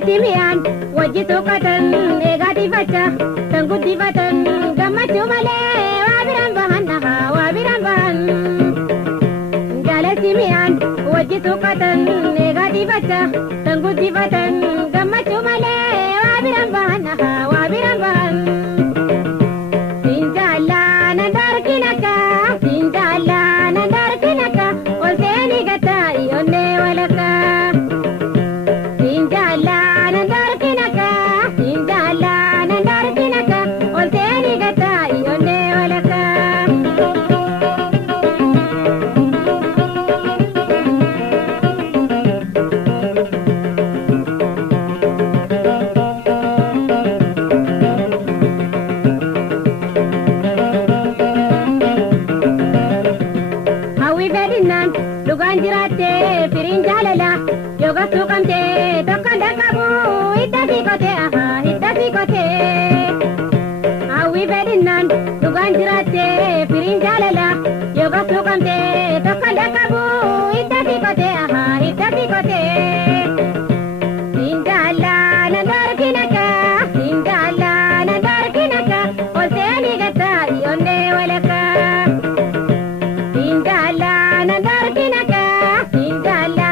Jalatimian, wajitu katan, negati baca, tangguti batan, gammachu male, wabiran bahan naha, wabiran bahan. Jalatimian, wajitu katan, negati baca, tangguti batan, gammachu male, wabiran bahan naha, wabiran bahan. Sinjala nandar kinaka, sinjala nandar kinaka, olteni gata ionne walaka. Yoga sukante, tokanda kabu, itasi kote, aha, itasi kote. Awi bedinan, dugan jirate, pirin jalala. Yoga sukante, tokanda kabu, itasi kote, aha, itasi kote. Sinjala nandar kinaka, sinjala nandar kinaka, olteni gata ionne walaka. Sinjala nandar kinaka, sinjala.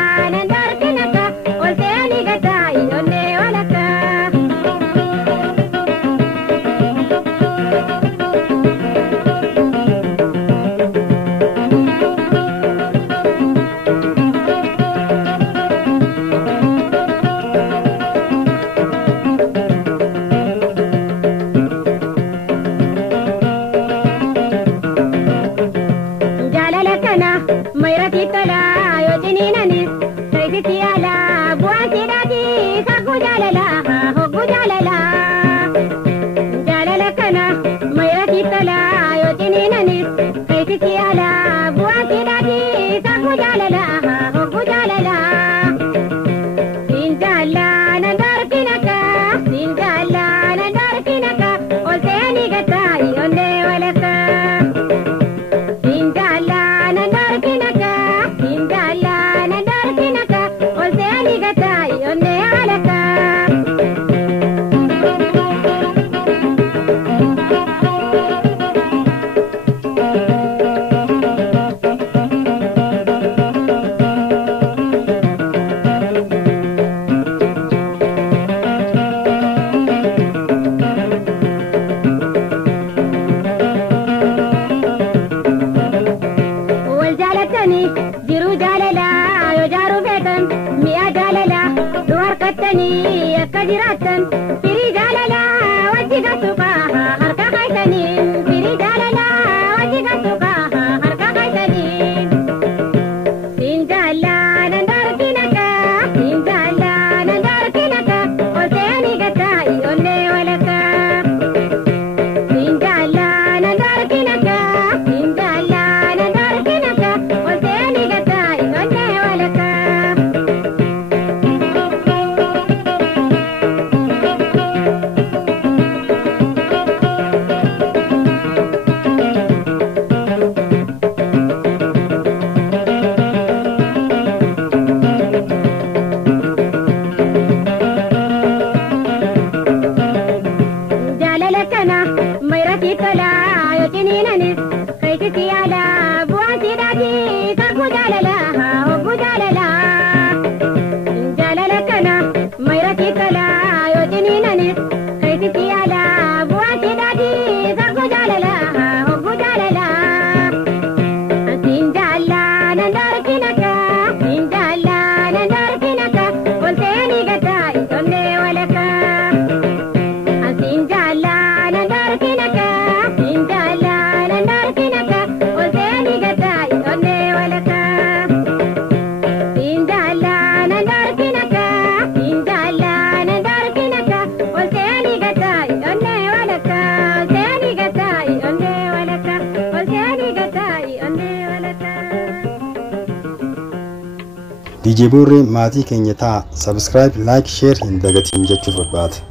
DJ Burri maatii keenya taa subscribe like share hin dagatiin jechuuf barbaada.